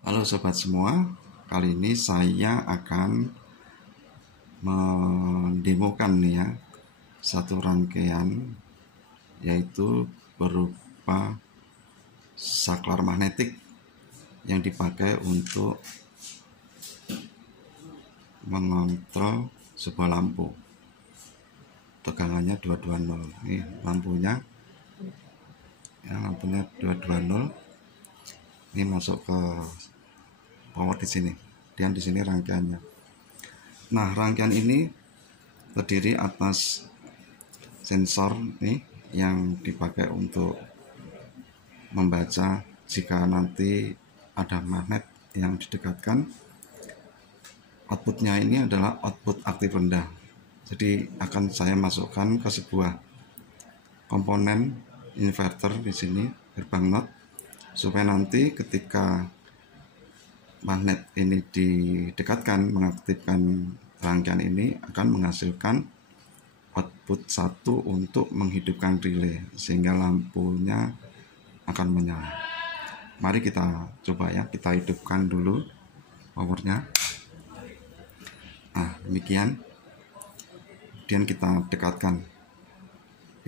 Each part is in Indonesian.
Halo sobat semua, kali ini saya akan mendemokan nih ya satu rangkaian, yaitu berupa saklar magnetik yang dipakai untuk mengontrol sebuah lampu. Tegangannya 220. Ini lampunya, ya, lampunya 220. Ini masuk ke power di sini, dan di sini rangkaiannya. Nah, rangkaian ini terdiri atas sensor nih yang dipakai untuk membaca jika nanti ada magnet yang didekatkan. Outputnya ini adalah output aktif rendah. Jadi akan saya masukkan ke sebuah komponen inverter di sini, gerbang NOT, supaya nanti ketika magnet ini didekatkan, mengaktifkan rangkaian ini akan menghasilkan output 1 untuk menghidupkan relay sehingga lampunya akan menyala. Mari kita coba ya, kita hidupkan dulu powernya. Nah, demikian. Kemudian kita dekatkan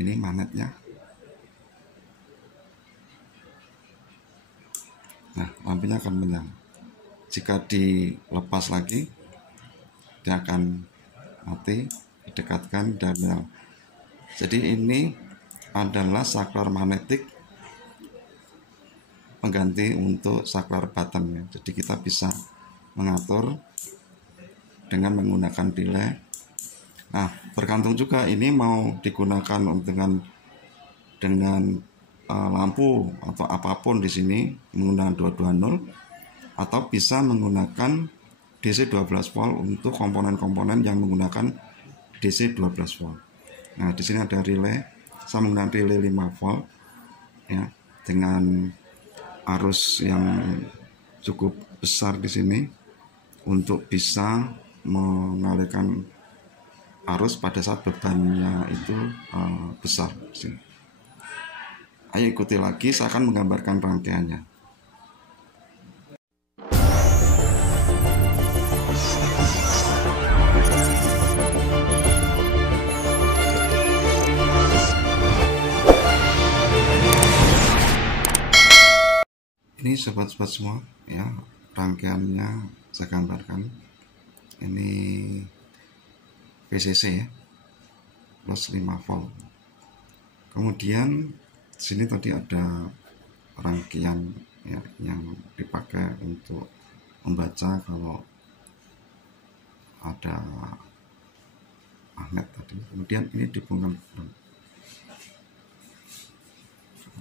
ini magnetnya. Nah, lampunya akan menyala. Jika dilepas lagi, dia akan mati, didekatkan dan menyala. Jadi ini adalah saklar magnetik pengganti untuk saklar button ya. Jadi kita bisa mengatur dengan menggunakan relay. Nah, tergantung juga ini mau digunakan dengan lampu atau apapun di sini menggunakan 220, atau bisa menggunakan DC 12 volt untuk komponen-komponen yang menggunakan DC 12 volt. Nah, di sini ada relay. Saya menggunakan relay 5 volt ya, dengan arus yang cukup besar di sini untuk bisa mengalirkan arus pada saat bebannya itu besar di sini. Ayo ikuti lagi, saya akan menggambarkan rangkaiannya. Ini sobat-sobat semua ya, rangkaiannya saya gambarkan. Ini VCC ya, plus 5 volt. Kemudian sini tadi ada rangkaian ya, yang dipakai untuk membaca kalau ada magnet tadi. Kemudian ini dihubungkan,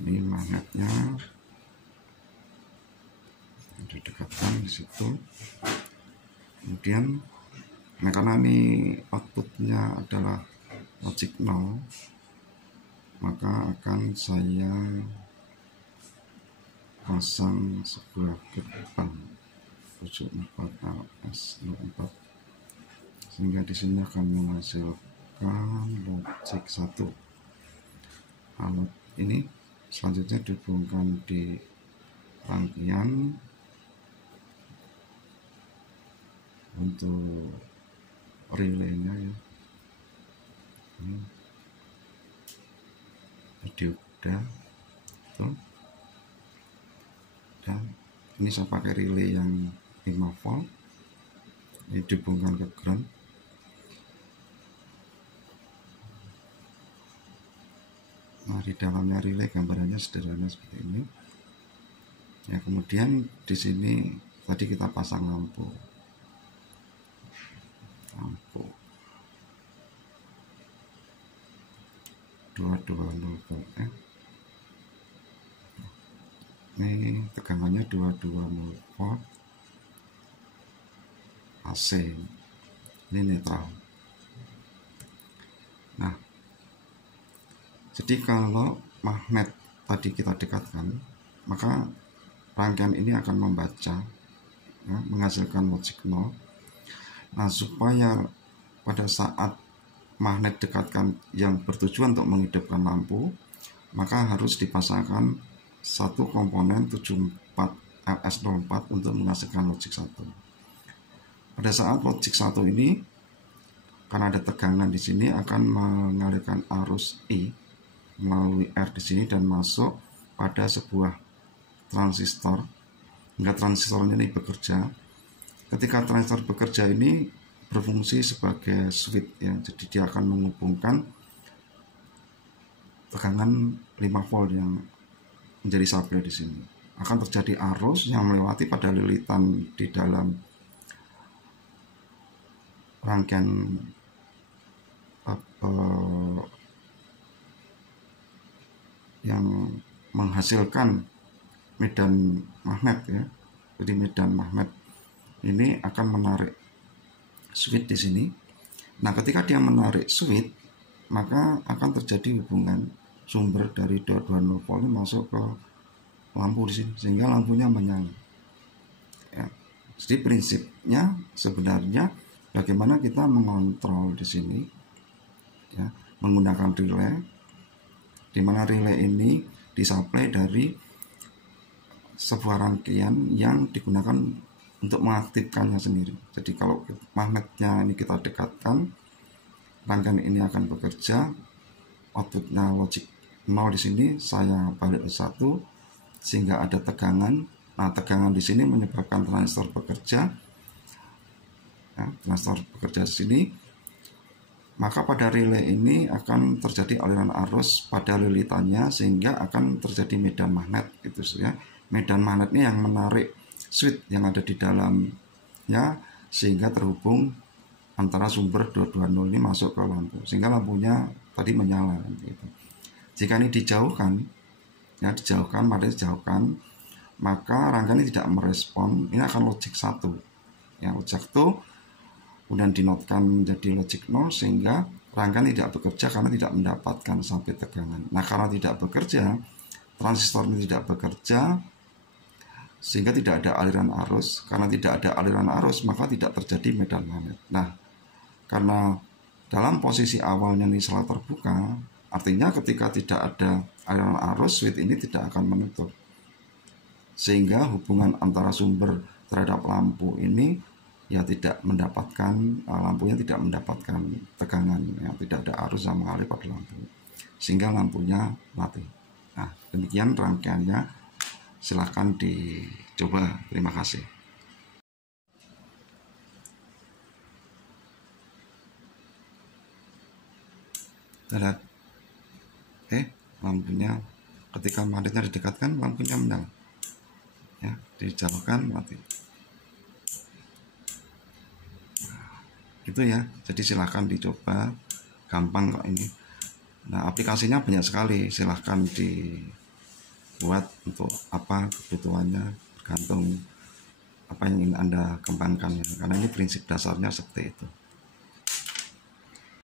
ini magnetnya didekatkan di situ. Kemudian karena ini outputnya adalah logic 0, maka akan saya pasang sebuah gerbang 74 LS04 sehingga di sini akan menghasilkan logic 1. Alat ini selanjutnya dihubungkan di rangkaian untuk relaynya ya. Ini dioda tuh. Dan ini saya pakai relay yang 5 volt. Ini dihubungkan ke ground. Nah, di dalamnya relay gambarannya sederhana seperti ini. Ya, kemudian di sini tadi kita pasang lampu 220 volt ya. Ini tegangannya 220 volt AC, ini netral. Nah, jadi kalau magnet tadi kita dekatkan, maka rangkaian ini akan membaca ya, menghasilkan logic 0. Nah, supaya pada saat magnet dekatkan yang bertujuan untuk menghidupkan lampu, maka harus dipasangkan satu komponen 74 LS04 untuk menghasilkan logic 1. Pada saat logic 1 ini, karena ada tegangan di sini, akan mengalirkan arus I melalui R di sini dan masuk pada sebuah transistor hingga transistor ini bekerja. Ketika transistor bekerja ini berfungsi sebagai switch ya, jadi dia akan menghubungkan tegangan 5 volt yang menjadi supply di sini. Akan terjadi arus yang melewati pada lilitan di dalam rangkaian yang menghasilkan medan magnet ya. Jadi medan magnet ini akan menarik switch di sini. Nah, ketika dia menarik switch, maka akan terjadi hubungan sumber dari 220 volt masuk ke lampu di sini sehingga lampunya menyala. Ya. Jadi prinsipnya sebenarnya bagaimana kita mengontrol di sini ya, menggunakan relay, di mana relay ini disuplai dari sebuah rangkaian yang digunakan untuk mengaktifkannya sendiri. Jadi kalau magnetnya ini kita dekatkan, rangkaian ini akan bekerja, outputnya logic 0 di sini, saya balik ke 1 sehingga ada tegangan. Nah, tegangan di sini menyebabkan transistor bekerja. Ya, transistor bekerja di sini. Maka pada relay ini akan terjadi aliran arus pada lilitannya sehingga akan terjadi medan magnet gitu ya. Medan magnet ini yang menarik switch yang ada di dalamnya sehingga terhubung antara sumber 220 ini masuk ke lampu sehingga lampunya tadi menyala gitu. Jika ini dijauhkan ya, maka rangkaian ini tidak merespon, ini akan logic 1 ya, logic 1 kemudian dinotkan menjadi logic 0 sehingga rangkaian tidak bekerja karena tidak mendapatkan sampai tegangan. Nah, karena tidak bekerja, transistor ini tidak bekerja sehingga tidak ada aliran arus. Karena tidak ada aliran arus, maka tidak terjadi medan magnet. Nah, karena dalam posisi awalnya ini selalu terbuka, artinya ketika tidak ada aliran arus, switch ini tidak akan menutup. Sehingga hubungan antara sumber terhadap lampu ini ya tidak mendapatkan, lampunya tidak mendapatkan tegangan, ya, tidak ada arus yang mengalir pada lampu. Sehingga lampunya mati. Nah, demikian rangkaiannya. Silahkan dicoba. Terima kasih. Dadah. Lampunya ketika magnetnya didekatkan, lampunya menyala. Ya, dijauhkan mati. Nah, itu ya. Jadi silahkan dicoba. Gampang kok ini. Nah, aplikasinya banyak sekali. Silahkan dibuat untuk apa kebutuhannya, tergantung apa yang ingin Anda kembangkan. Karena ini prinsip dasarnya seperti itu.